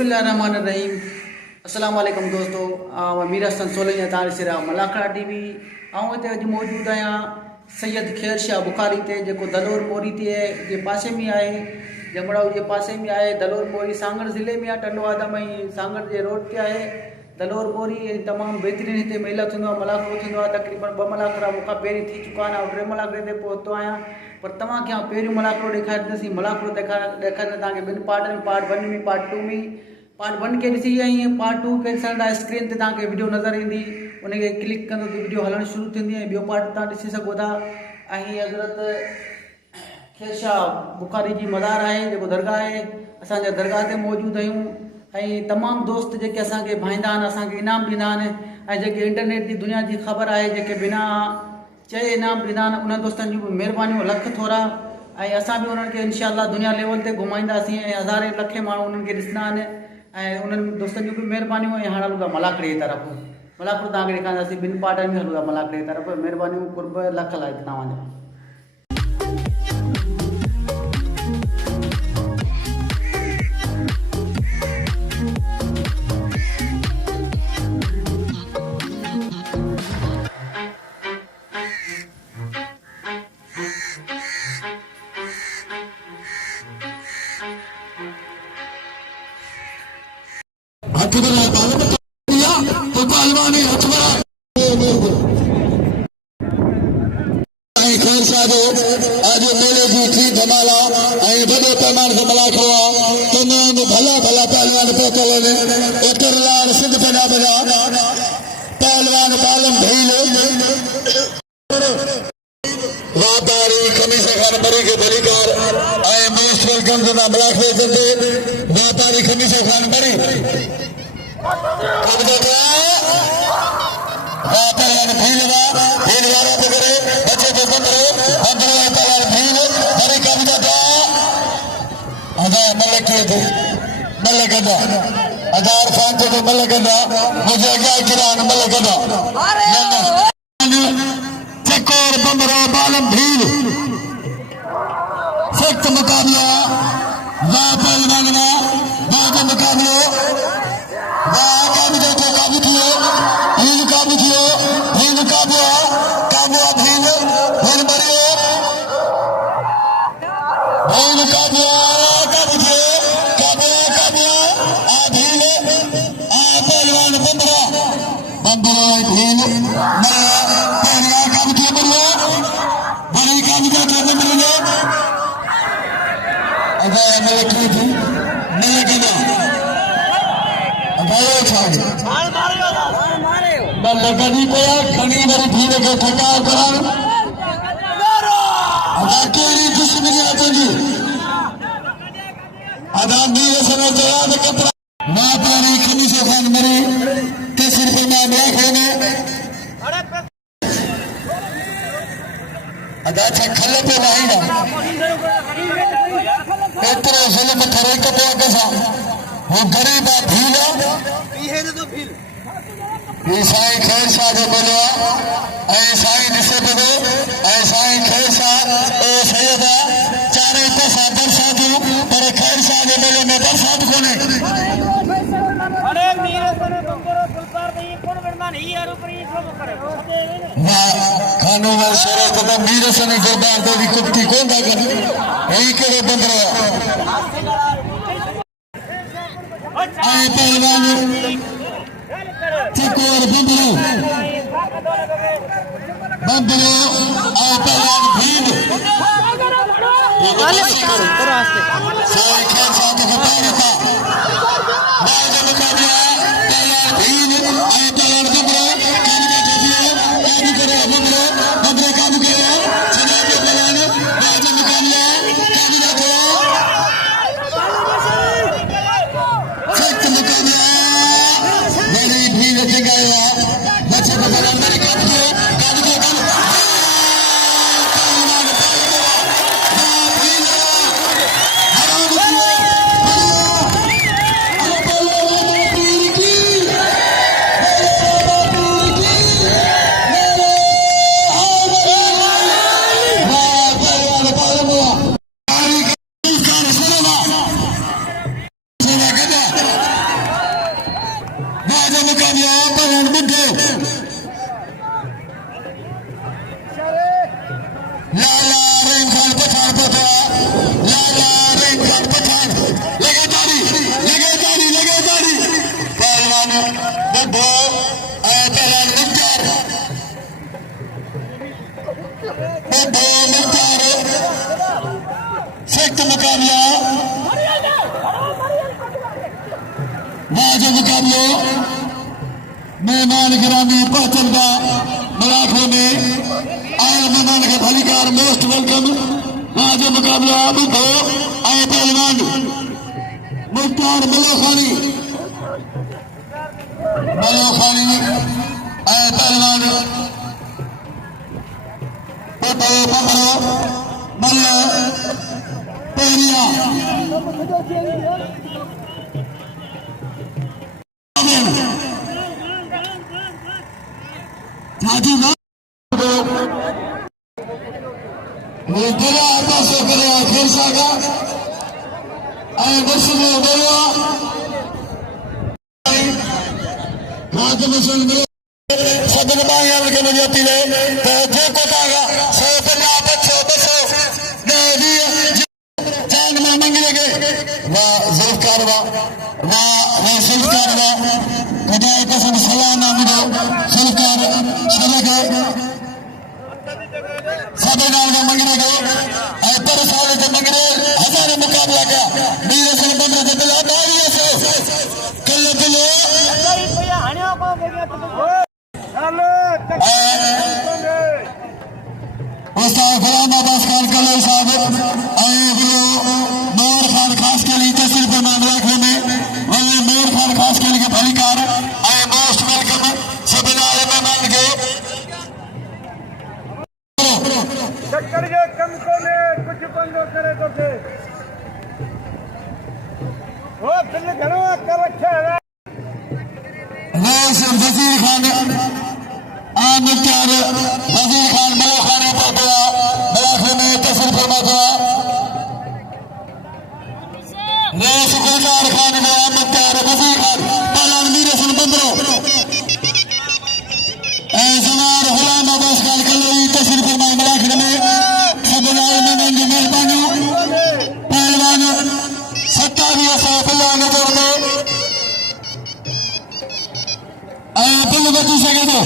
बिस्मिल्लाहिर्रहमानिर्रहीम। अस्सलाम वालेकुम दोस्तों, मीर हसन सोलैया तार सिरा मलाखड़ा टीवी। आऊँ इतने अॼु मौजूद आहियां सैयद खैर शाह बुखारी ते, जेको दलोर मोरी ते जे पासे में आहे, जमड़ाऊ जे पासे में आहे। दलोर मोरी सांगड़ ज़िले में आहे, टंडो आदम ऐं सांगड़ जे रोड ते आहे। दलोर मोरी तमामु बहितरीनु हिते मेला थींदो आहे, मलाखड़ो थींदो आहे। तक़रीबन 2 मलाखड़ा मूंखां पहिरीं थी चुका आहिनि ऐं 3 मलाखड़े ते पहुतो आहियां। पर तव्हांखे पहिरियों मलाखड़ो ॾेखारींदासीं। मलाखड़ो ॾेखारींदा तव्हांखे 2 पार्टनि में, पार्ट 1 में, पार्ट 2 में। पार्ट 1 खे ॾिसी ऐं पार्ट 2 खे ॾिसण लाइ स्क्रीन ते तव्हांखे वीडियो नज़र ईंदी, उनखे क्लिक कंदो त वीडियो हलणु शुरू थींदी ऐं ॿियो पार्ट तव्हां ॾिसी सघो था। ऐं हज़रत खैर शाह बुखारी जी मज़ार आहे, जेको दरगाह आहे। असांजे दरगाह ते मौजूदु आहियूं ऐं तमामु दोस्त जेके असांखे भाईंदा आहिनि, असांखे इनाम ॾींदा आहिनि। ऐं जेके इंटरनेट जी दुनिया जी ख़बर आहे, जेके बिना चए इनाम ॾींदा आहिनि, उन्हनि दोस्तनि जूं महिरबानियूं लख थोरा। ऐं असां बि उन्हनि खे इनशाअल्लाह दुनिया लेवल ते घुमाईंदासीं ऐं हज़ारे लखे माण्हू उन्हनि खे ॾिसंदा आहिनि। ऐं उन्हनि दोस्तनि जूं बि महिरबानियूं। ऐं हाणे हलूं था मलाखड़े जी तरफ़। मलाखड़ो तव्हांखे ॾेखारींदासीं 2 पार्टनि में हलूं था मलाखड़े जी तरफ़। महिरबानियूं कुर्ब लख लाइ तव्हांजा। खैर शाह जो आज मेले की थी धमाला ऐं वॾे पैमाने ते मलाखड़ो आहे। तमाम भला भला पहलवान पहुतल आहिनि। उतरलाल सिंध पैदा पहलवान बालम भील वापारी खमीस खान मरी के भलीकार ऐं म्यूनिसिपल गंज ना मलाखड़े कंदे वापारी खमीस खान मरी कब्जा कया वापारी भील वाला पकड़े बच्चे को बंदरो वापारी भील मरी कब्जा कया अदा मलक अदा अदार खान तो मलक अदा मुझे क्या किरान मलक अदा चकोर बंदरो बालम भील सख्त मुकाबला वाह पहलवान वाह मुकाबलो वाह काबू तो काबू थियो भील काबू थियो भील काबू भील भील मरियो भील काबू थियो काबू आ भील आ पहलवान बंदरो भील मरियो पहलवान काबू थियो मरियो बड़ी काबू थियो मरियो अदा मलक थी मलक अदा लगनी पया खणी वरी भीड़ के ठका करण अदा केरी दुश्मनी है तुझी अदा मीर समय जवाब कतरा मां पारी खमीस खान मरी तस्वीर फरमा मलाखड़े में अदा छा खल पे वाईना एतरो ज़ुल्म करे कपो कसा वो गरीब भील साईं खैर शाह जो बोलो ऐं साईं ॾिसे पियो ऐं साईं खैर शाह ओ सैयद चारे पासा बरसातूं पर खैर शाह जे मेले में बरसात कोन्हे। खानो वाल शरत तो मीर सन दरबार तो भी कुत्ती कोन था कर यही केड़ो बंदरो ऐं पहलवान चकोर बंदरो आ पहलवान भील साईं खैर शाह तो पार था बाद मुकाबला पहलवान भील ऐं पहलवान बंदरो काबू करे बंदरो काबू करे छड़ा के पहलवान बाद मुकाबला काबू करे सख्त मुकाबला बड़ी भीड़ जगाया बच्चे को बना मेरे काबू मुकाबला पवन बुद्धो लाला रेन खान पठान पठा लाला रेन खान पठान लगे ताड़ी पहलवान बुद्धो पहलवान मुख्तार सख्त मुकाबला वाजिब मुकाबलो मेहमान गिरामी पहचलदा मराठों में आए मेहमान के भलीकार मोस्ट वेलकम वाजिब मुकाबला बुद्धो आए पहलवान मुख्तार मलोखानी आए पहलवान बुद्धो बबरो मल्ल पेरिया जादू ना वो बोला आता से करे खेल सागा आए वर्ष में बोला राज मसल में सदन बायां के लिए पीले तो जो कोटागा 150 200 नहीं जान में मंगले के वाह ज़ुल्फ़कार वाह ज़ुल्फ़कार वाह खुदाई कसम सलाम आमिदो ज़ुल्फ़कार शलके सबेदार का मंगले के पर साल के मंगले हजारों मुकाबला का मेरे से बंदर के दिल आबादी से कल दिलो उस्ताद गुलाम अब्बास खान कलई साहब आए गुरु नूर खान खास के लिए तस्वीर पर मामला में वही नूर खान खास के लिए भलीकार आए मोस्ट वेलकम सबेदार मेहमान के चक्कर के कम कोने कुछ बंदो करे तो थे वो दिल घरों कर रखे है वजीर खान मुख्तार वजीर खान मलोखानी पहुंचा मलाखे में तस्वीर फरमा था रेस गुलजार खान मुख्तार वजीर खान पहलवान मीर हसन बंदरो जमार गुलाम अब्बास खान कलई तस्वीर फरमा मलाखे में सबनाल में मंगी मेहरबानी पहलवान 2700 पहलवान जोड़ने पुल बच्ची सके तो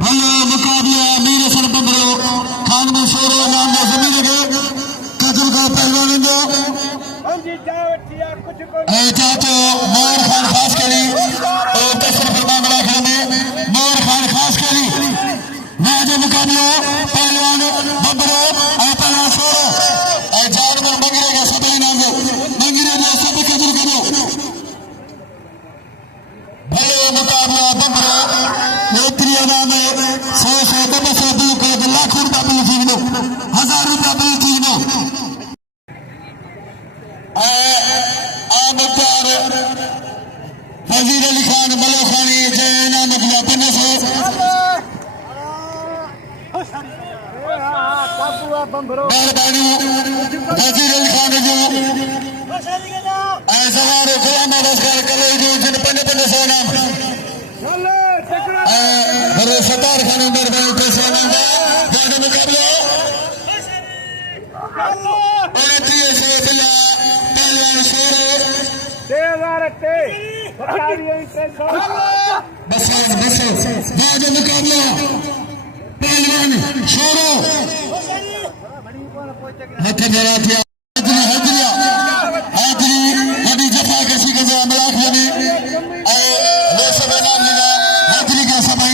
भलो मुकाबला मीर हसन बंदरो खान में शोरो नाम का जमीन के कतल का पहलवान दो हम जी जावटिया कुछ को चाचो मोर खान खास करी और तस्वीर पर मामला में मोर खान खास करी वाजे मुकाबला पहलवान बंदरो और पहलवान शोरो जान में मंगरे का सभी नाम दो मंगरे ने सब कतल करो भले मुकाबला बंदरो नेत्री अदा में 100 200 बिल को लाखों रुपया बिल थी नो 1000 रुपया बिल थी नो मुख्तार वजीर अली खान मलोखानी जैना नकला पन्ना से काबुआ बंबरो मेहरबानी वजीर अली खान जो सवार गुलाम अब्बास खान कलई जो जिन पन्ने से नाम चलो चक्कर भरो सतार खान अंदर बैठ के सलाम जाने मुकाबला 29 से बिला पहलवान शोरो 2023 बताइए बस जाने मुकाबला पहलवान शोरो हाथ जरा दिया हाजरी बड़ी जफा कसी के जो मलाख बने आए वो सब नाम लिया हाजरी का समय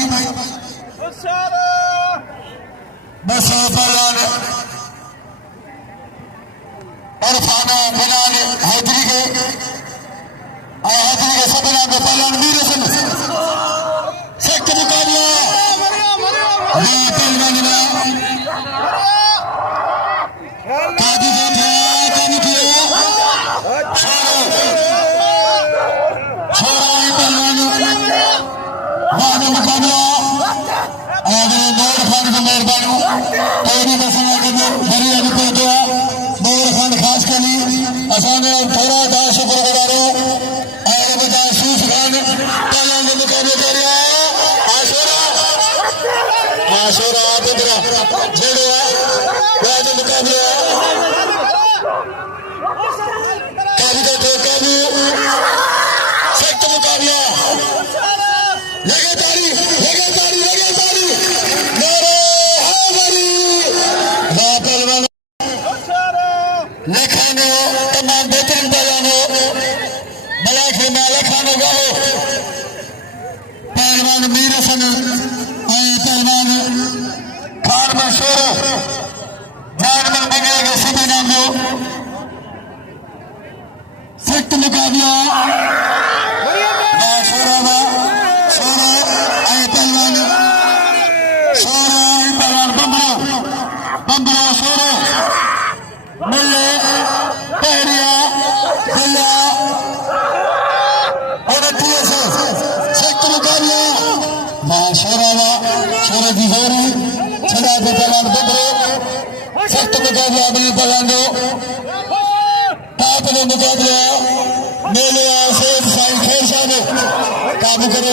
बस पहलवान और फाना बनाने हाजरी के सब नाम को पहलवान मीर हसन सख्त मुकाबला पहलवान कादी मुकाबला और मोर खान की मेहरबानी तेरी मसला के बड़ी रुपये दुआ मोर खान खास के लिए असाने थोड़ा दा शुक्र गुजारो और माशोरा बुंदरा जेड़ा वाज मुकाबला काबू का तो काबू सख्त मुकाबला लगातारी नारे हैदरी वाह पहलवान लखानो तमाम बेहतरीन पहलवानों मलाखे में लखानो गाओ पहलवान मीर हसन पहलवान खान मंसूर जानवर बनेगा सभी नाम दो सख्त मुकाबला सोरो पहलवान बम्बरो सोरो मिले पहरिया भैया और सख्त मुकाबला सोरो की जोरी छड़ा पे पहलवान बम्बरो सख्त मुकाबला मिले पहलवान दो ताप ने मुकाबला मेले सेठ साईं खेर साहब काबू करो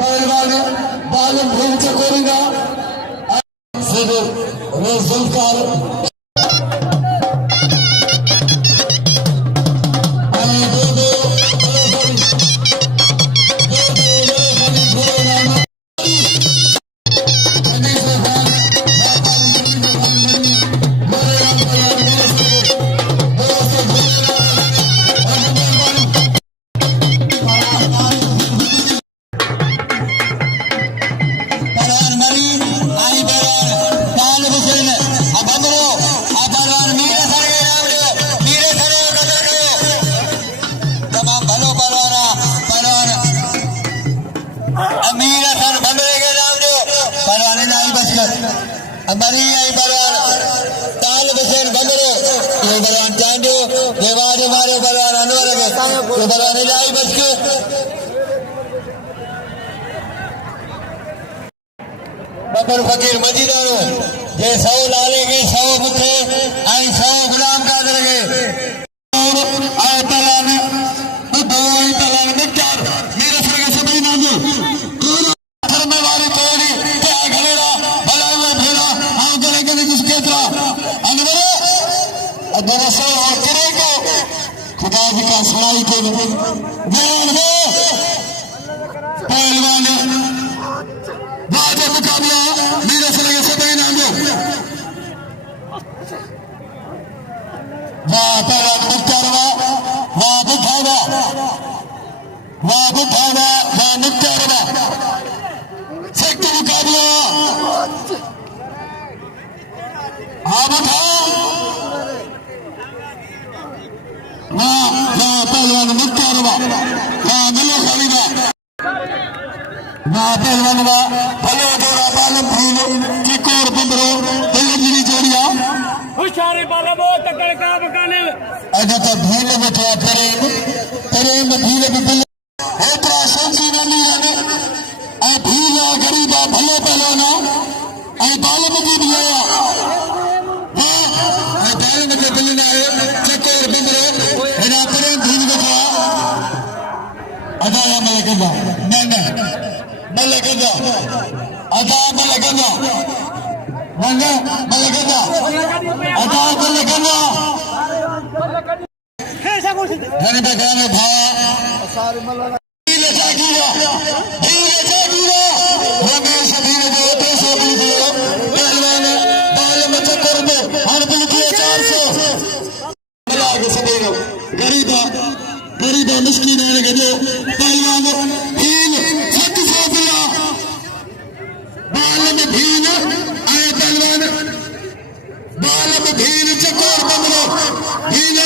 पहलवान बालम भूल चकोरीगा सिर्फ रोजुल्कार हमारी आई बरान ताल बसेन बंदरो ये बरान चांदो देवारे मारे बरान अनवर के ये बरान लाई बच के बबर फकीर मजीदारो ये 100 लाले के 100 मुखे आई 100 गुलाम का दरगे आय तलान दो आई तलान निकार मेरे सगे सभी नाजो खुदा जी का सराई को पहलवान वाज मुकाबला मेरे सगे सभी नाम दो वाह पहलवान मुख्तारवा वाह बुठावा वाह मुख्तारवा सख्त मुकाबला हाँ बुठाओ पहलवान मुख्तारवा मिलो खरीदा पहलवान भलो जोड़ा बालम भील की कोर बंदरो बल्लजी जोड़िया होशियारी बाला वो तकड़ का बकाने अदा तो भील बैठा प्रेम भील भी बिल होता शौकी ना नीराने ऐ भील गरीबा भलो पहलवाना ऐ बालम की भी आया बालम के बिल ना आए चकोर बंदरो हेना प्रेम भील बैठा अदा मलकदा नहीं मलकदा अदा मलकदा नहीं मलकदा अदा मलकदा धनी बगाने भा रमेश धीरे जो 300 पहलवान बाल में चक्कर में हर बिल किए 400 गरीबा मिस्कीन आने के जो पहलवान भील 700 दिया बाल में भील आए पहलवान बाल में भील चकोर बंदरो भील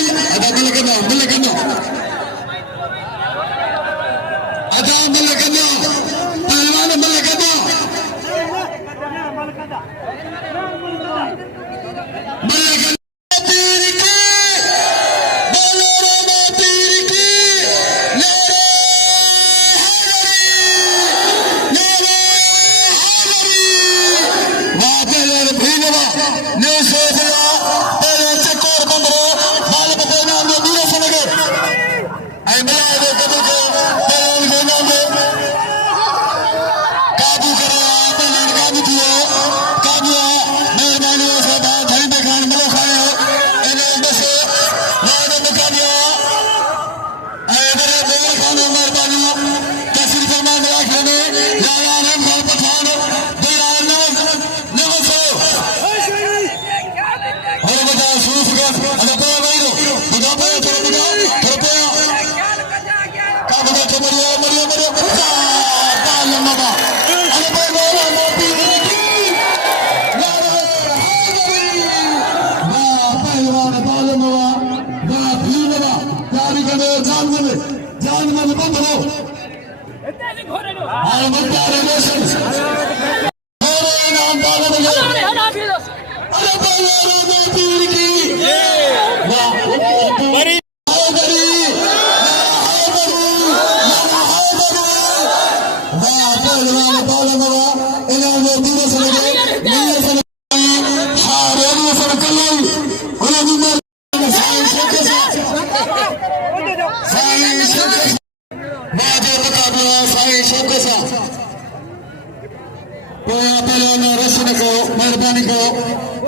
मेहरबानी करो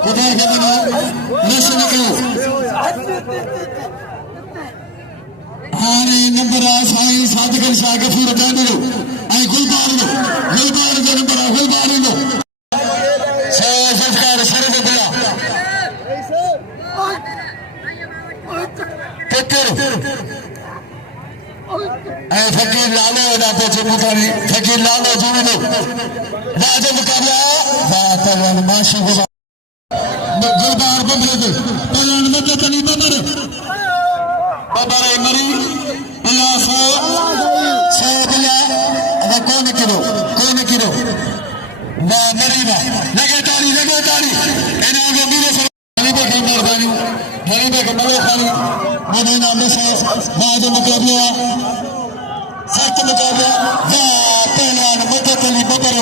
खुदा के मनो नशन करो हारे नंबर साईं सादिक शाह गफूर डांडो आई गुलबार जो नंबर गुलबार जो संस्कार शरद दिया फकीर फकीर लालो ना पहुंचे मुतानी फकीर लालो जुड़ो राजा मुकाबला पहलवान माशी गुलबार बंदे पहलवान मदद अली बबर मरी अल्लाह सो बिला अब कौन किरो ना मरी ना लगे ताली इन्हें के मेरे से गरीबे की मेहरबानी गरीबे के मलो खाली मुझे नाम से राजा मुकाबला सख्त मुकाबला पहलवान मदद अली बबर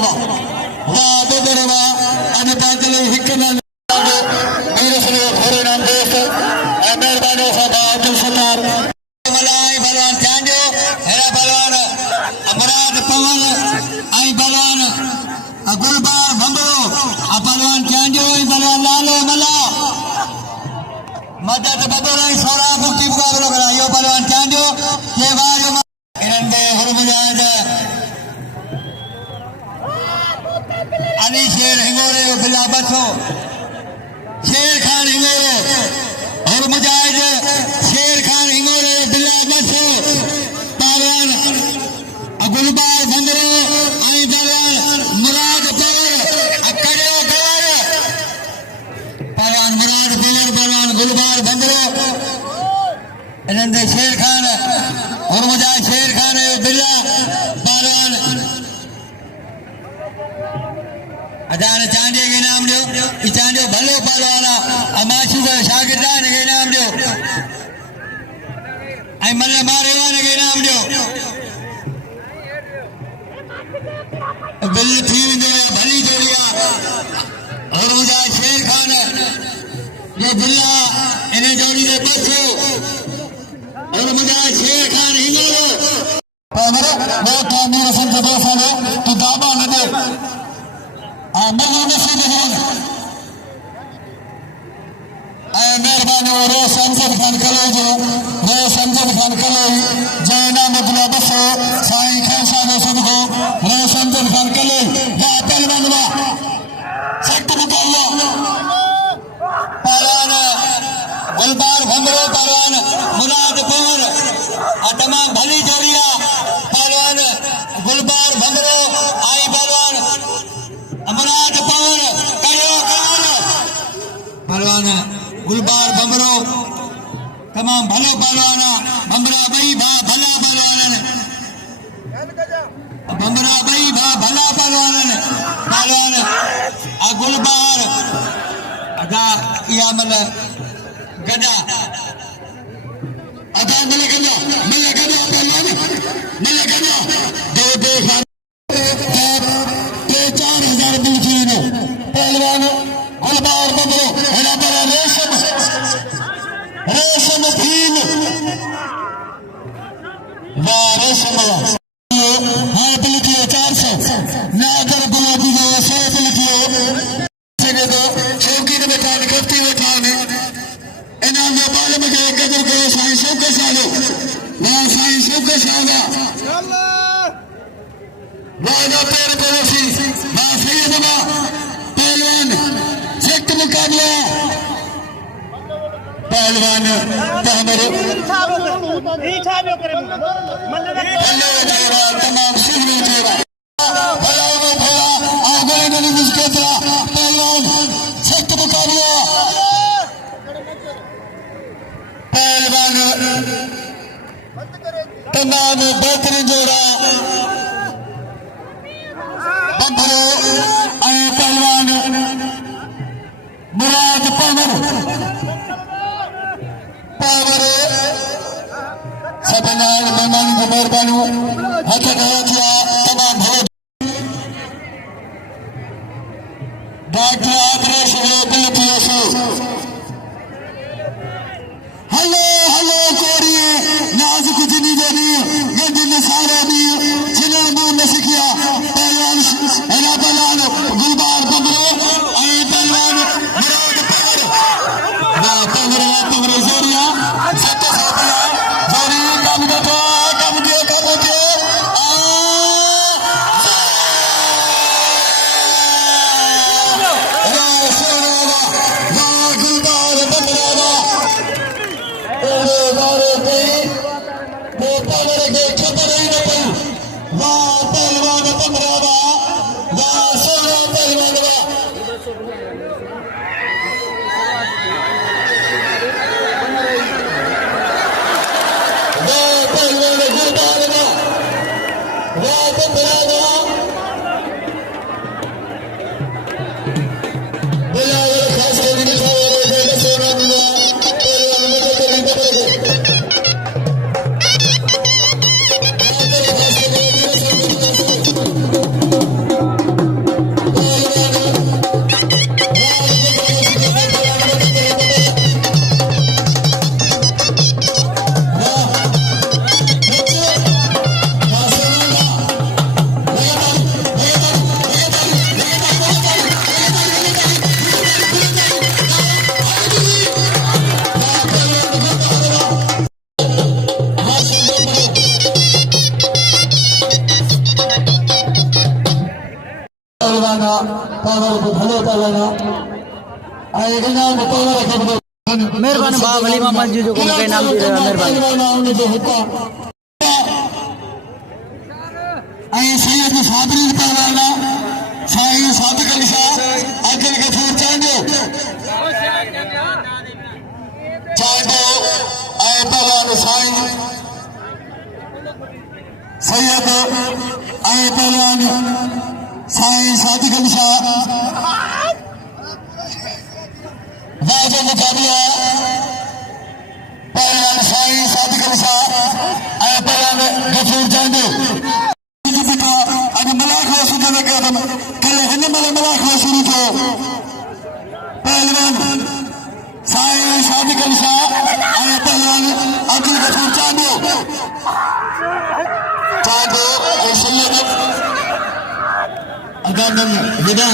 बबरवा अने पांचले हिकना मेरे से घोरे नाम दोस्त मेहरबानी साहब अब्दुल सत्तार मलाई बलवान चांजो हेरा बलवान अमराज पवन आई बलवान गुलबार भंबरो बलवान चांजो आई बलवान लालो मला मदद बबलाई सोरा मुक्ति मुकाबलो करायो बलवान चांजो के बाजो इनने हुरमजाद अली शेर हिंगोरे बिला बसो शेर खान हिंगोरे और मुजाहिद शेर खान हिंगोरे बिला बसो पहलवान गुलबार बंदरो आई पहलवान मुराद पवर अकड़ो गवर पहलवान मुराद पवर पहलवान गुलबार बंदरो इनंदे शेर खान और मुजाहिद शेर खान बिला पहलवान अदान चांदे के नाम दो चांदे भलो पहलवाना अमाशु का शागिर्दान के नाम दो आई मल्ले मारेवान के नाम दो बिल थी दे भली जोड़िया और मुझा शेर खान ये बिल्ला इन्हें जोड़ी दे बसो और मुझा शेर खान हिंगो वो तो मेरे संग दो साले तू दाबा न दे मेहरबानी रो संजन खान कलो जैना मुदला बसो साईं खैसा ने सबको रो संजन खान कलो या पहलवान वा सख्त मुकाबला पहलवान गुलबार भंबरो पहलवान मुराद पवन तमाम भली जोड़िया पहलवान गुलबार भंबरो आई पहलवान अमराज पवन पहलवान गुलबार भंबरो तमाम भलो पहलवाना भंबरा बई भा भला पहलवान भंबरा बई भा भला पहलवान गुलबार अदा या मन गदा अदा मिले गदा पहलवान मिले गदा दो ते 4000 बिल्कुल पहलवान गुलबार बंदो हरा बड़ा रेशम भील वाह रेशम हाँ बिल्कुल 400 ना कर गुलाबी जो 100 बिल्कुल तो शौकीन बेटा करती हुए खाने इन्हें नेपाल में गए कदर को साइंसों के सालों वहाँ साइंसों के साला वादा पैर पड़ोसी वहाँ सैयदना पहलवान सेक्ट मुकाबला पहलवान हमारे तमाम सुनने जोड़ा तमाम बेहतरीन जोड़ा बंधरो पहलवान मुराद पावर सब मेहमान की मेहरबानी हथ दिया तमाम डॉक्टर आदर्श हेलो कोरिए नाज कुछ नहीं देनी ये दिन सारे भी जिन्हें मुंह में सिखिया पहलवान एना पहलवान गुलबार बंदरो आई पहलवान मुराद पावर जोरिया सत्य साथिया जोरी कम दियो मेहरबान बा वली मोहम्मद जी जो को के नाम दे रहा मेहरबान आई सैयद साबरी पहलवाना साईं सादिक अली शाह अकल गफूर चांदो आए पहलवान साईं सैयद आए पहलवान साईं सादिक अली शाह वाजो मुकाबला पहलवान साईं सादिक अली शाह आए पहलवान गफूर चांदो कल हिन महिल मलाखो शुरू थियो पहलवान साईं सादिक अली शाह ऐं पहलवान अब्दुल गफूर चांदो ऐं सैयद अदानंद हेॾा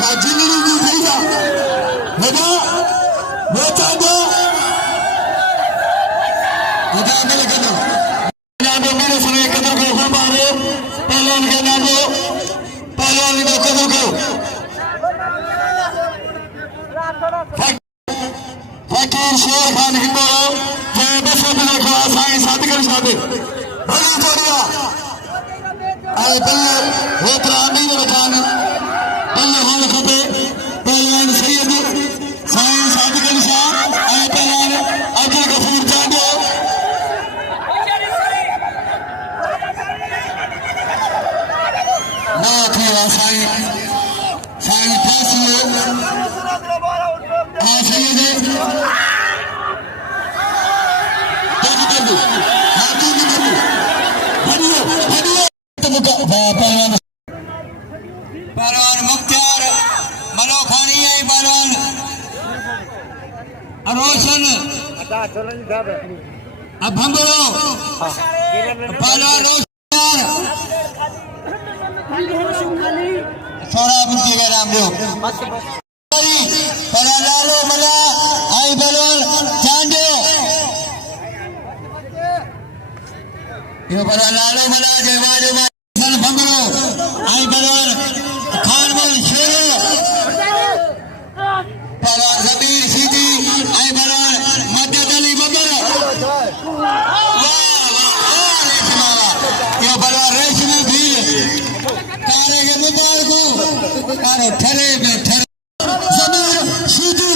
छा जिंदगी जी सही आहे हेॾा वो चांदो अदानंद कंदो मेरे समय कदर को हो मारे पहलवान के नाम हो पहलवान को कदर को फकीर शेर खान हिंदू जो बस में रखा साईं सादिक अली शाह भली जोड़िया आए बल्ले होतरा अमीर खान बल्ले होने खपे पहलवान सैयद साईं सादिक अली शाह आए पहलवान अब्दुल गफूर चांदो ना थी साईं सही है पहलवान मुख्तार मलोखानी है पहलवान रोशन अब भंगड़ो पहलवान सोना बुद्धि का नाम दो पहला लालो मला आई पहलवान चांदो ये पहला लालो मला जयवाज भंगड़ो आई पहलवान खानमल शेरो पहलवान जमीर सीधी आई पहलवान मदद अली बबर ये पहलवान रेशमी भील कारे के मुबारक कारे ठरे में ठरे जमीर सीधी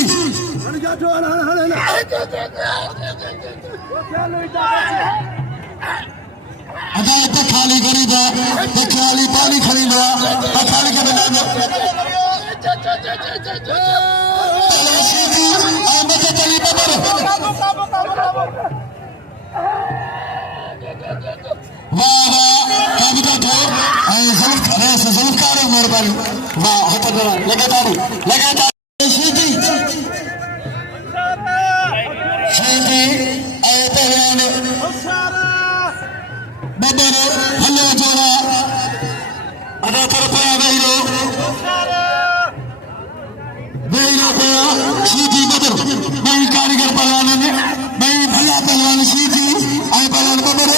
अदालत खाली खरीदा खाली पानी खरीदा खाली के बनाना मदद अली बबर वाह वाह कविता तो जुल्फकार मेहरबानी वाह हाथ लगातार सीधी सीधी आए पहलवान बबर हल्लो जोड़ा अदा तर पया वहीरो पया सीधी बबर मैं कारीगर पहलवान ने मैं भला पहलवान सीधी आए पहलवान बबर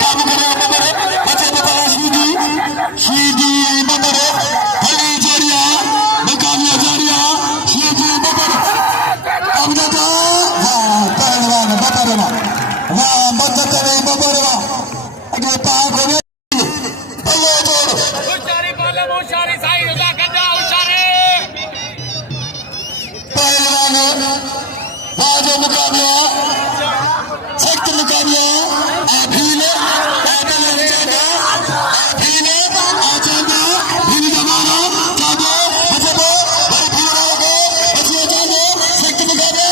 काबू करा बबर बच्चे बबर सीधी आई बबर भली जोड़िया मुकाबला जोड़िया सीधी बबर काबू पहलवान बबर वाह मदद अली बबर अगे पाक होने भलो जोड़ पहलवान बाजो मुकाबला सख्त मुकाबला भील जमाना जादो बचबो बड़ी भील वालों बचिए जादो सख्त मुकाबला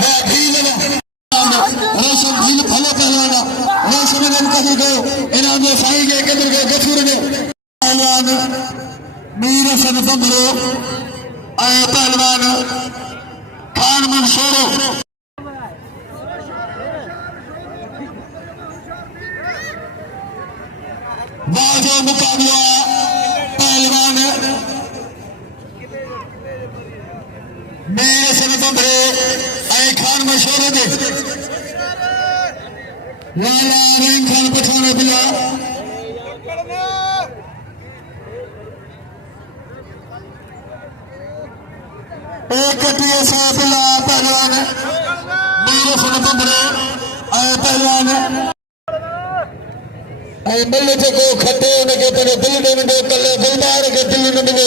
मैं भील रोशन भील भलो पहलवाना रोशन ने कही गयो इनाम में साई के केंद्र के गठूर ने पहलवान मीर सन बंगलो आए पहलवान खान मंसूरो बाजो मुकाबला पहलवान मीर सन बंगलो आए खान मंसूरो दे लाला रहीम खान पठान बिला एक कटिया साफ ला पहलवान मेरे सन बंदरे आए पहलवान आए मल्ले को खटे उनके पर दिल ने को कल गुलबार के दिल ने को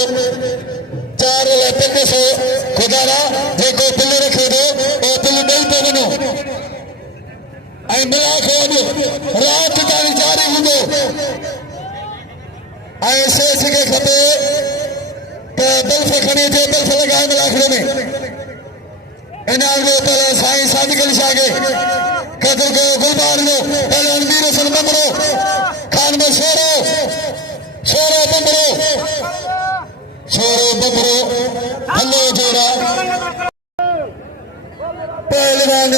चार ला तक से खुदारा देखो दिल रखे दो और दिल नहीं पे बनो आए मिला को रात जारी जारी हुंदो आए शेष के खटे दिल से खड़ी थे दिल से लगाए मिलाखड़े में इनाम लो पहले साई सादिक अली शाह के कदर को गुलबार लो पहले अनवीर सन बंबरो खान में सोरो बंबरो हल्लो जोड़ा पहलवान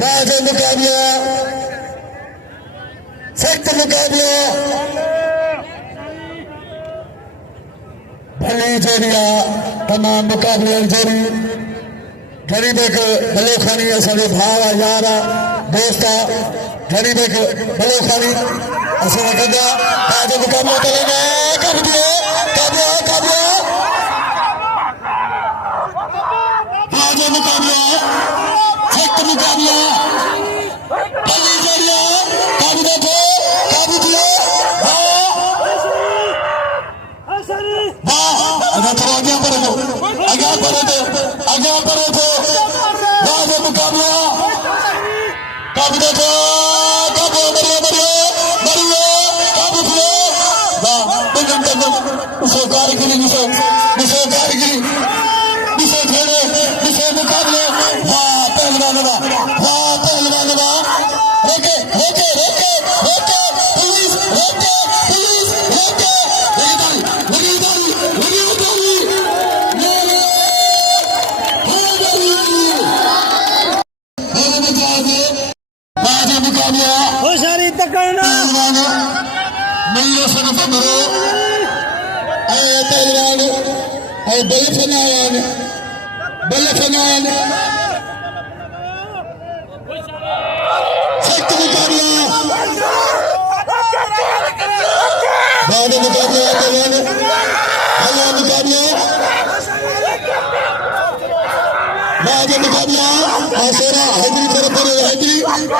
बाजो मुकाबला सख्त मुकाबला भली जोड़िया तमाम मुकाबले जोड़ी गरीब एक भलो खानी असांजो भाव आहे यार आहे दोस्त आहे गरीब एक भलो खानी असां कंदा ताजो मुकाबलो करेंगे काबियो ताजो मुकाबला सख्त मुकाबला भली जोड़िया काबू दियो आगे बढ़ो बाजो मुकाबला काबियो मुकाबला होशियारी तकड़ना पहलवान मीर सन बमरो पहलवान और बल्लफनान सख्त मुकाबला बाद मुकाबला पहलवान हल्ला मुकाबला बाद मुकाबला आशरा हैदरी तरफ हैदरी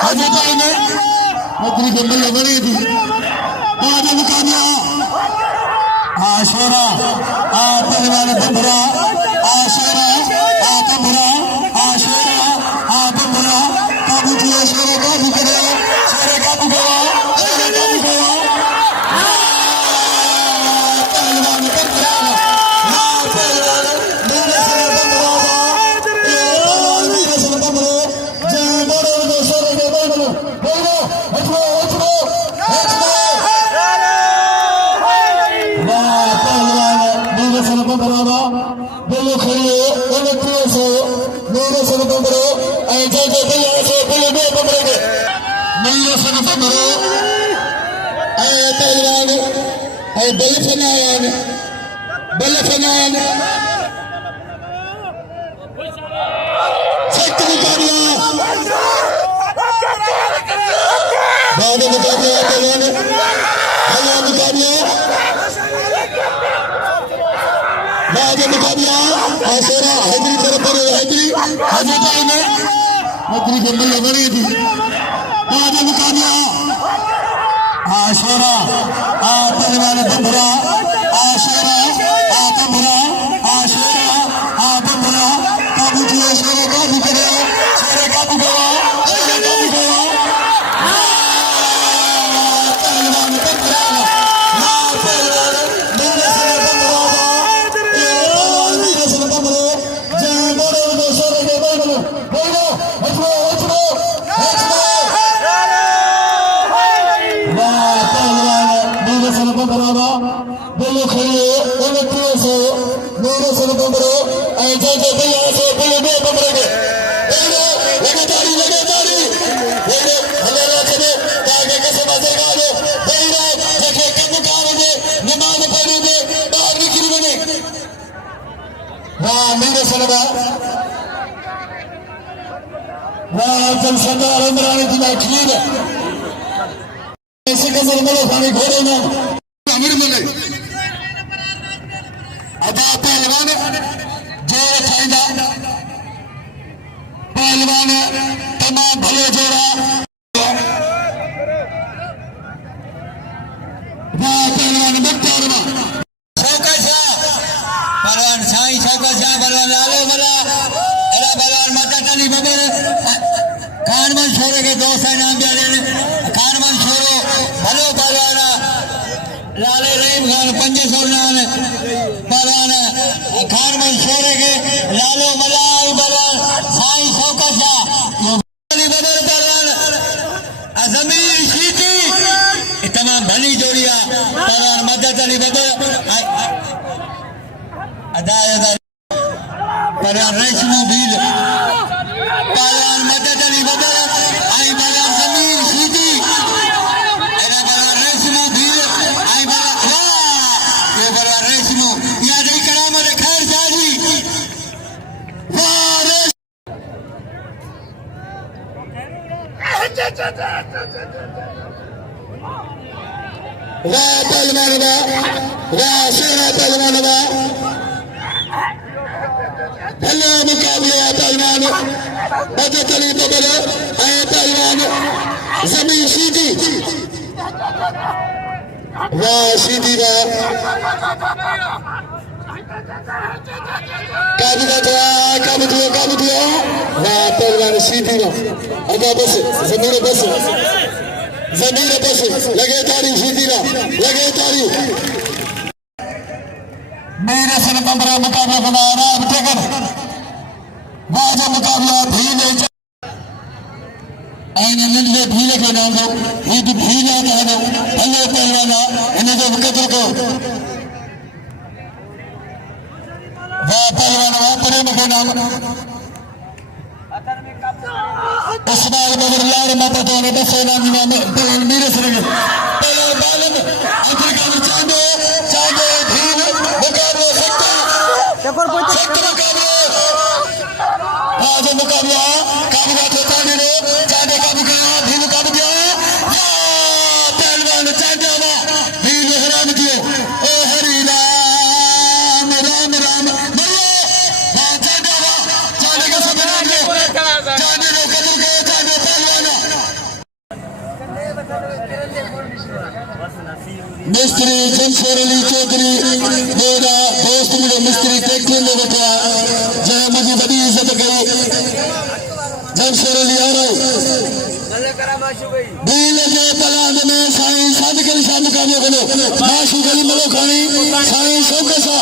हैदरी बंदल लगी थी बाद मुकाबला आशरा पहलवान बंबरा आशरा बंबरा आशरा बंबरा काबू किया शेरे काबू करो शेरे काबू करो शेरे काबू करो पहलवान बंबरा पहलवान मेरे से बंबरा पहलवान मेरे से बंबरा जय बड़ो दो शेरे के बंबरो बोलो हटो पहलवान मेरे से बंबरा बोलो खड़े मेरे से बंबरो ऐसे बोलो दो बंबरे मेरे से बंबरो पहलवान और बल्लफनान सख्त मुकाबला बाद मुकाबला पहलवान हल्ला मुकाबला बाद मुकाबला आशरा हैदरी तरफ हैदरी बंदल लगी थी बाद मुकाबला आशरा पहलवान बंबरा आशरा बंबरा आशरा बंबरा काबू किया शेरे काबू करो शेरे काबू करो शेरे काबू करो पहलवान बंबरा पहलवान मेरे से बंबरा पहलवान मेरे से बंबरो जय बड़ो दो शेरे के बंबरो बोलो हटो पहलवान मेरे से बंबरा बोलो खड़े मेरे से बंबरो ऐसे बोलो दो बंबरे लगातारी हमारा चले ताकि कैसे बचेगा लो बेरा जैसे कम कारोगे नमाज पढ़ोगे बाहर निकल बने वाह मेरे से वाह चल सरदार उमरानी की खीर ऐसे कमर मलो खाने घोड़े में अमीर मिले अदा पहलवान जो खाएगा पहलवान तमाम भले जोड़ा पहलवान बट्टारमा शौकत शाह पहलवान साईं शौकत शाह पहलवान लालो बला अरे पहलवान माता टली बबर खानमन छोरे के दोस्त है नाम दिया खानमन छोरो भलो पहलवान लाले रहीम खान 500 नाम पहलवान खानमन छोरे के लालो मलाई पहलवान साईं शौकत शाह टली बबर पहलवान जमीर शीती तमाम भली जोड़िया पहलवान मदद अली बबर अदायत पहलवान रेशमो भील पहलवान मदद अली बबर आई पहलवान जमीर शीती अरे पहलवान रेशमो भील आई पहलवान ये पहलवान रेशमो या दे करामत खैर साजी वाह वाह पहलवान वाह शेरा पहलवान भले मुकाबले पहलवान मदद अली बबर पहलवान जमीन सीधी वाह सीधी वाह काबू दिया वाह पहलवान सीधी वाह अदा बस जमीन बस लगे तारी सीधी वाह लगे तारी मेरे से बंबरा मुकाबला बना राम टेकर वाजा मुकाबला भीले आईने निंदे भीले के नाम दो ये भी भीला का दो भले पहलवाना इन्हें जो कदर को वाह पहलवाना वाह प्रेम के नाम इस्माइल बबर यार माता तो ने बसे नाम निवाम पहलवान मीर सर पहलवान बालन अफ्रीका चांदो चांदो भील मुकाबला सेक्टर मुकाबला आज मुकाबला काबू का चांदे ने चांदे काबू किया भील काबू किया पहलवान चांदे भील हराम दिए ओ हरि राम राम राम मरो चांदे चांदे का सदन चांदे ने काबू किया चांदे पहलवान मिस्त्री जमशेर अली चौधरी मेरा दोस्त मुझे मिस्त्री टैक्सी में बैठा जय मुझे बड़ी इज्जत करी जमशेर अली आ रहे बील के तलाब में साईं सादिक अली शाह मुकाबले करो माशू गली मलो खानी साईं शौकसा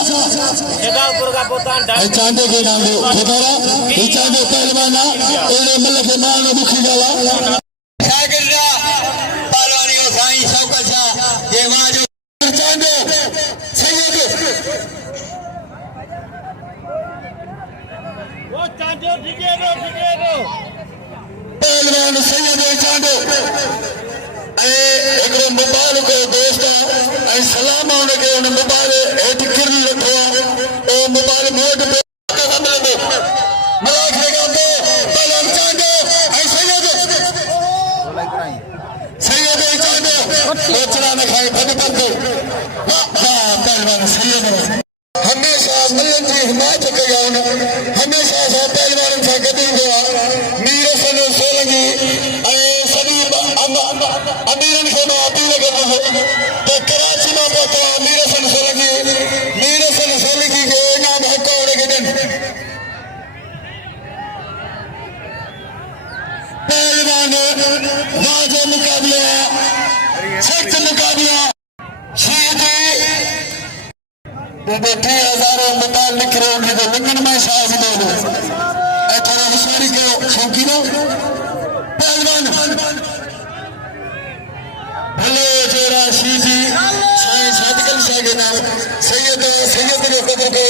चांदे के नाम दो खतरा ये चांदे पहलवान ओले मल के मान मुखी गाला पहलवानी को साईं शौकसा ये वहां जो चांदे सैयद वो चांदो ठिके दो पहलवान सैयद चांदो एकड़ो मोबाइल को दोस्त सलाम उनके उन मोबाइल हेठ किरन रखो ओ मोबाइल मोट पे हमले में मलाक लगा दो पहलवान चांदो सैयद चांदो कोचरा न खाए भग दो पहलवान सैयद हमेशा मिलन जी हिमायत कया हमेशा सा पहलवान से गदी हुआ मीर सन सोलंगी सभी अमीरन खे मां अपील करता हूं तो कराची में पहुंचा मीर सन सोलंगी के नाम हक उनके दिन पहलवान वाजे मुकाबला सख्त मुकाबला शहीद 3000 मोबाइल लिख रहे होंगे तो लंगन में शाह से दो थोड़ा होशियारी के शौकीन हो पहलवान भले जोरा शीजी साईं सादिक अली शाह के नाम सैयद के कदर को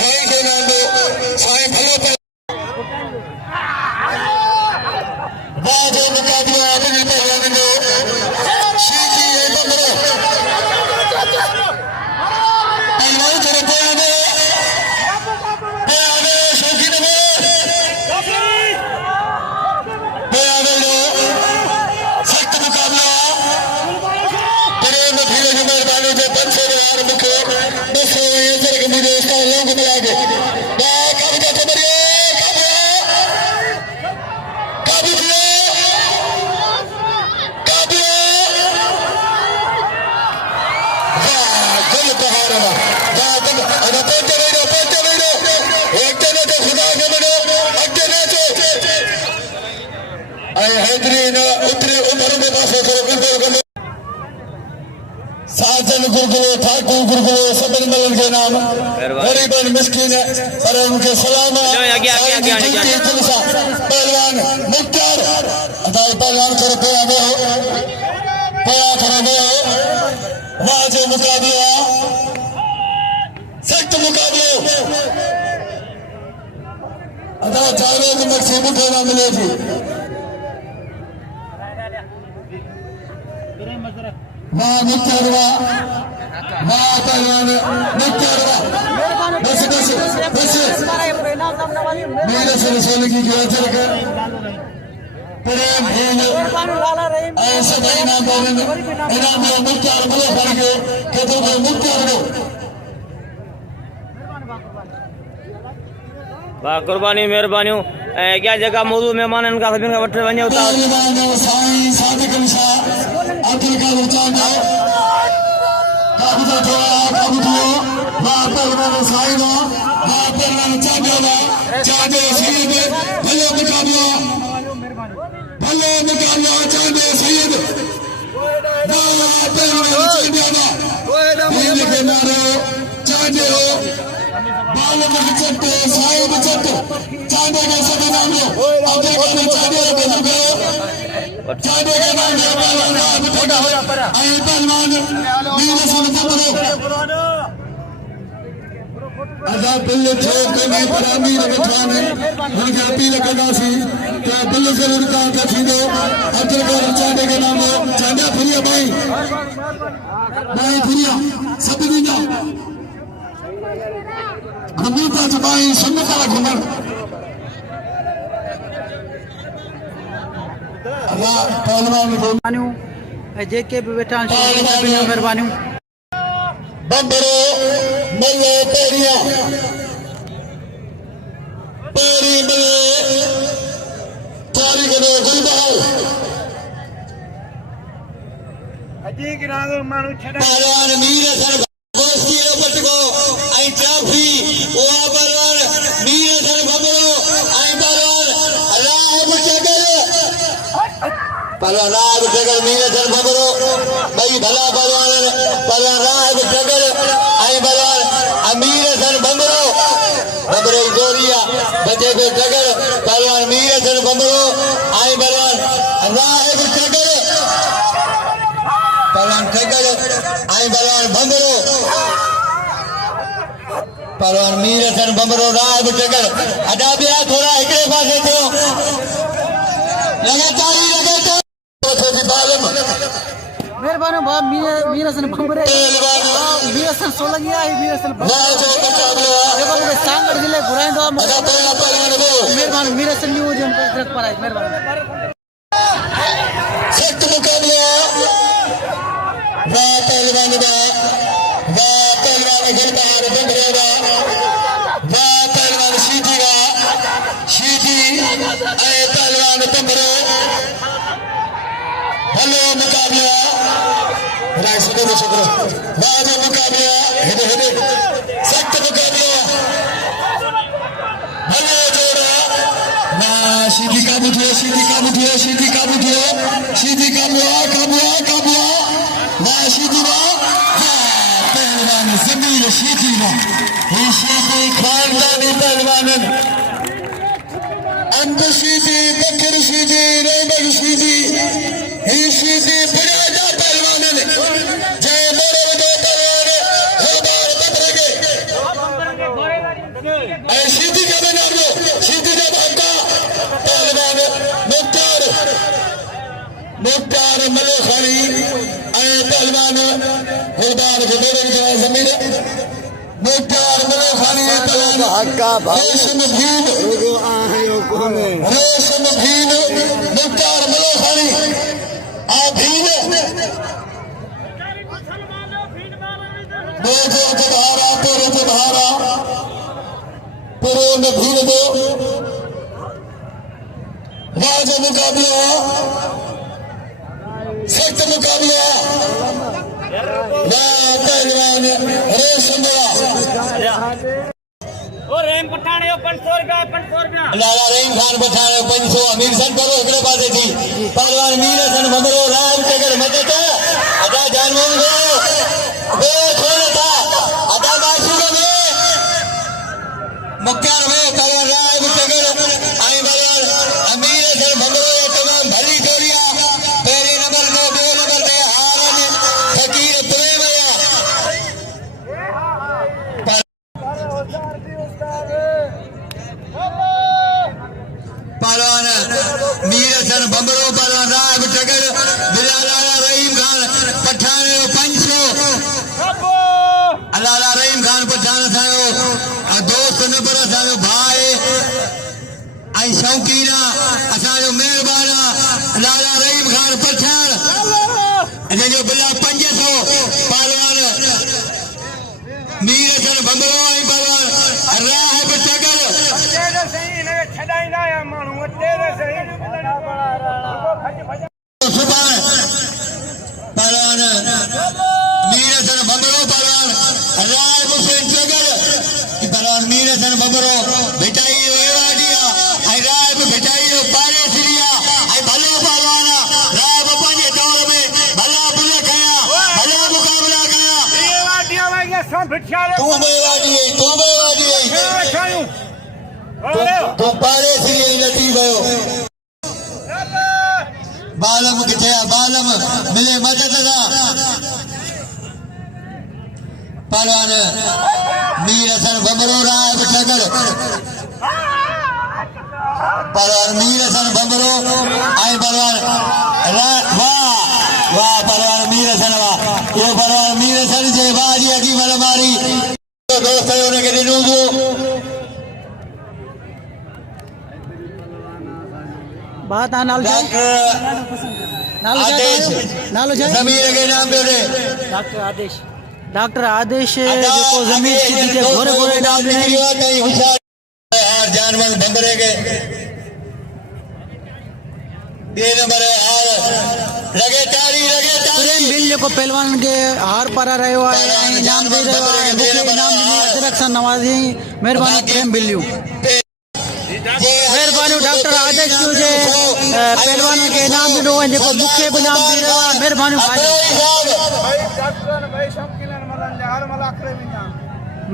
साईं के नाम दो साईं भलो बाजो मुकाबला अपने पहलवान को शीजी बमरो पहलवान तेरे पे आवे शौकीन पे आवे लो सख्त मुकाबला तेरे में भीड़ की मेहरबानी जो 500 यार मुखे 200 ये के मेरे दोस्तों लोगों को मिला के काबू का चमरिया काबू गल पहाड़ साजन गुरगुलो ठाकुर गुरगुलो सबन मलन के नाम गरीबन मिस्किन पर उनके सलाम पहलवान मुख्तार अदाई पहलवान करो पया करो वाजे मुकाबला सख्त मुकाबले अदा जावेद मकसीद उठेना मिले थी वाह मुख्तार वाह पहलवान मुख्तार बस मेरे से रसोल की जोर कर प्रेम भूल ऐसे भाई नाम बोलें इनाम में मुख्तार भले भर के कहते हैं मुख्तार को वाह कुर्बानी मेहरबानी क्या जगह मौजूद मेहमान इनका सभी का वठे वने उतार साईं सादिक अली शाह अफ्रीका चांदो काबू दियो वाह पहलवान साईं वाह पहलवान चांदो सैयद भले मुकाबला चांदो सैयद वाह पहलवान चांदो के नारो चांदो बाल बचत साईं बचत चांदे का सभी नाम लो अफ्रीका में चांदे के नाम पहलवान नीले सन अदा बिल ठोक में परामी रखवाने उनके अपील कंदासीं तो बिल्कुल जरूर काम कर थींदो अब्दुल कादिर चांडे के नाम चांडा फुरिया भाई फुरिया सभी ॾींदा घुमी था चुकाई सुन था घुमण महिरबानियूं ऐं जेके बि वेठा आहिनि महिरबानियूं बंदरो मल्लो पेरिया पेरी मल्लो तारीख में गुलबहार अजी गिरांदो माण्हू छॾे पहलवान मीर सर गोष्ठी जो पटको ऐं ट्रॉफी उहा पहलवान मीर सर बबरो ऐं पहलवान राहब जगल पहलवान राहब जगल मीर सर बबरो भई भला पहलवान राहब जगल ऐं पहलवान अमीर सर बबरो बबरो जोरिया बचे पे जगल पहलवान मीर सर बबरो ऐं पहलवान राहब जगल पहलवान ठगल आई पहलवान बंबरो पहलवान मीर सन बंबरो राह ठगल अदा बिया थोड़ा हिकड़े पासे थियो लगातारी लगे तो थोड़ी बालम महिरबानी भाउ मीर हसन भंबरे मीर हसन सोलंगी आहे मीर हसन जेको मूंखे सांगड़ जिले घुराईंदो आहे महिरबानी मीर हसन न्यू हुजनि पर आहे महिरबानी सख्त मुकाबला वाह पहलवान गुलबहार बंबरे वाह पहलवान शीधी ऐं पहलवान बंबरो भलो मुकाबला राय सुधो जो छोकरो वाह जो मुकाबला हेॾे सख्त मुकाबला भलो जोड़ा वाह शीधी काबू थियो वाह शीधी पहलवान जमीन शीधी ही शीधी खानदानी पहलवान अंब शीधी बकर शीधी रेबल शीधी ही शीधी बुनियादा पहलवान जे मोरे वॾो पहलवान गुलबहार बंबरे ऐं शीधी खे बि नालो शीधी जा बाका पहलवान मुख्तार मलोखानी पहलवान गुलबहार के दौरे में जमीन मुख्तार मलोखानी पहलवान रेशम भीम मुख्तार मलोखानी आ भीम देखो बहारा पुरो में भीम दो वाज मुकाबला सख्त मुकाबला वाह पहलवान रेशम लाला रहीम खान पठान 500 अमीर सन करो हिकिड़े पासे थी पहलवान मीर सन बंबरो राम चगर मदद अदा जानवन गो बे छोड़ था अदा बाशुग में मुख्तार में पहलवान राम चगर आई पहलवान अमीर सन बंबरो तमाम भली जोड़िया पहली नंबर में 2 नंबर ते हारन फकीर प्रेमया पहलवान मीर हसन बंबरो पहलवान राग टगर लाला रहीम खान पठान 500 लाला रहीम खान पठान असांजो दोस्त नंबर असांजो भाई ऐं शौक़ीन असांजो महिरबान लाला रहीम खान पठान जंहिंजो बिला 500 पहलवान मीर हसन बंबरो ऐं पहलवान राह टगर छॾाईंदा या माण्हू तेरे सही सुभाणे पहलवान मीर हसन बंबरो पहलवान राय हुसैन चगर पहलवान मीर हसन बंबरो भिटाई वेवाडिया ऐं राय भिटाई पारे सिरिया ऐं भलो पहलवान राय पंहिंजे दौर में भला बुल खया भला मुकाबला कया तूं बेवाडी तूं पारे सिरिया लटी वियो बालम किथे आहे बालम मिले मदद सां पहलवान मीर हसन बंबरो राय ठगर पहलवान मीर हसन बंबरो आई पहलवान वाह वाह पहलवान मीर हसन वाह ये पहलवान मीर हसन जे बाजी की मारी दोस्त होने के दिन बात आ नाल नालो जमीर के नाम पे डॉक्टर आदेश जो जमीर सिद्धि के घोरे घोरे नाम ले और जानवर बंबरे के 3 नंबर और लगे तारी प्रेम बिल जो पहलवान के हार पारा रहो है इनाम दे रहो है मुख्य इनाम अध्यक्ष नवाजी मेहरबानी प्रेम बिल्लू मेहरबानी डॉक्टर आदेश जो पहलवान के इनाम दिनो है जो मुख्य इनाम दे रहो है मेहरबानी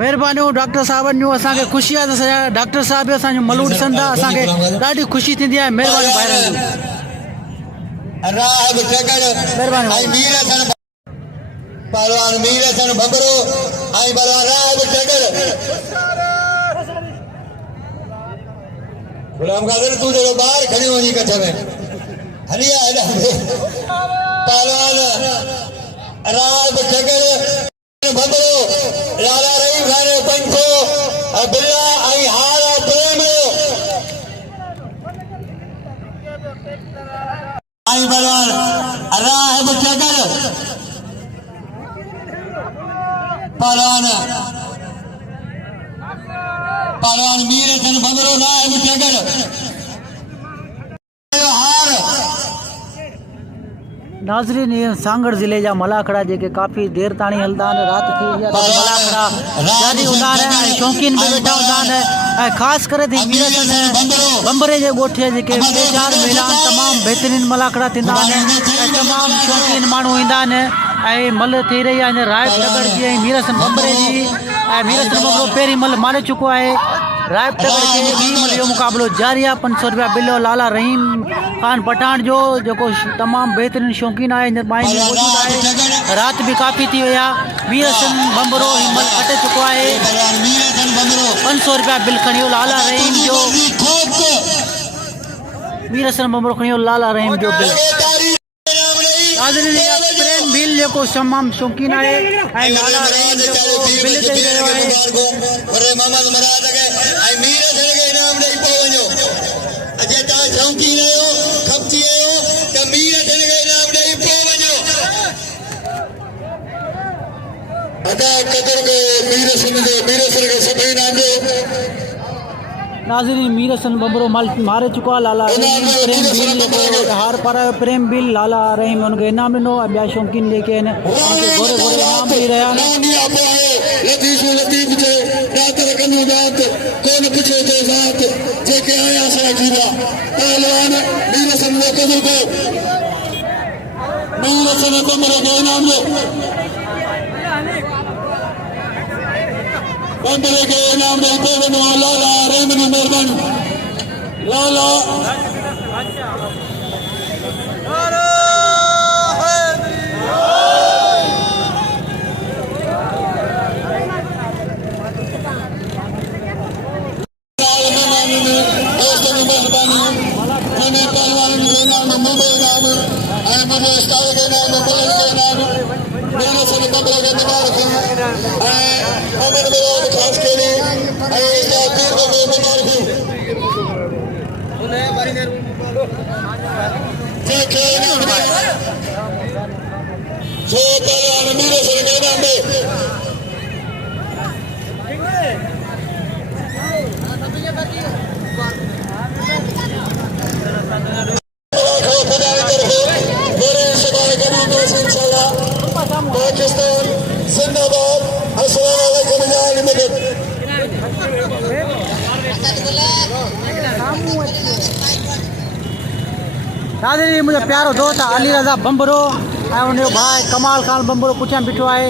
मेहरबानी डॉक्टर साहब जो असांखे ख़ुशी आहे त डॉक्टर साहब असांजो मलूट संदा असांखे ॾाढी ख़ुशी थींदी आहे मेहरबानी भाइरनि राग टकर आई मीर हसन पहलवान मीर हसन बंबरो आई पहलवान राग टकर गुलाम कादर तू जो बाहर खड़ी हो जी कच्छ में हलिया पहलवान राग टकर बंबरो लाला रही खाने पंचो बिल्ला आई हार प्रेम आई बलवान राहब चकर पहलवान मीर हसन बंबरो राहब चकर हार नाज़रीन ये सांगड़ ज़िले जा मलाखड़ा जेके काफ़ी देर ताणी हलदा आहिनि राति थी वई आहे त मलाखड़ा जारी हूंदा आहिनि शौक़ीन बि वेठा हूंदा आहिनि ऐं ख़ासि करे मीर हसन बंबरे जे ॻोठे जेके 2-4 मेला तमामु बहितरीन मलाखड़ा थींदा आहिनि ऐं तमामु शौक़ीन माण्हू ईंदा आहिनि ऐं मल थी रही आहे राय टकर जी ऐं मीर हसन बंबरे जी ऐं मीर हसन बंबरो पहिरीं मल मारे चुको आहे राय टकर के ॿी मल जो मुक़ाबिलो जारी आहे 500 रुपया बिलो लाला रहीम खान पठान जो जेको तमामु बहितरीन शौक़ीन आहे माई में मौजूद आहे राति भी काफ़ी थी वई आहे मीर हसन बंबरो हिम्मत खटे चुको आहे 500 रुपया बिल खणी लाला रहीम जो मीर हसन बंबरो खणी लाला रहीम जो बिल प्रेम बिल जो तमामु शौक़ीन आहे ऐं लाला रहीम जो बिल ॾेई रहियो आहे मोहम्मद मुराद के आई मीर हसन के इनाम ॾेई पोइ वञो अॼु तव्हां शौक़ीन आहियो खपजी आहियो त मीर हसन के इनाम ॾेई पोइ वञो अदा कदर के मीर हसन के सभई इनाम ॾियो नाज़रीन मीर हसन बंबरो मारे चुको आहे लाला रहीम प्रेम बिल हार पारायो प्रेम बिल लाला रहीम उनखे इनाम ॾिनो ऐं ॿिया शौक़ीन जेके आहिनि उनखे घोरे घोरे इनाम ॾेई रहिया आहिनि लतीफ़ जे रातर कन्नू जात कोन पुछे तो जात जेके आया सा जीवा पहलवान मीर हसन ने कदर को मीर हसन बंबरो के इनाम दो बंबरे के इनाम दे पोइ वञो लाला रहीम जी मेहरबानी लाला पाकिस्तान जिंदाबाद अस्सलाम वालेकुम जान मदद नाज़रीन मुझे प्यारो दोस्त अली रज़ा बंबरो ऐं उनजो भाउ कमाल खान बंबरो पुठियां बीठो आहे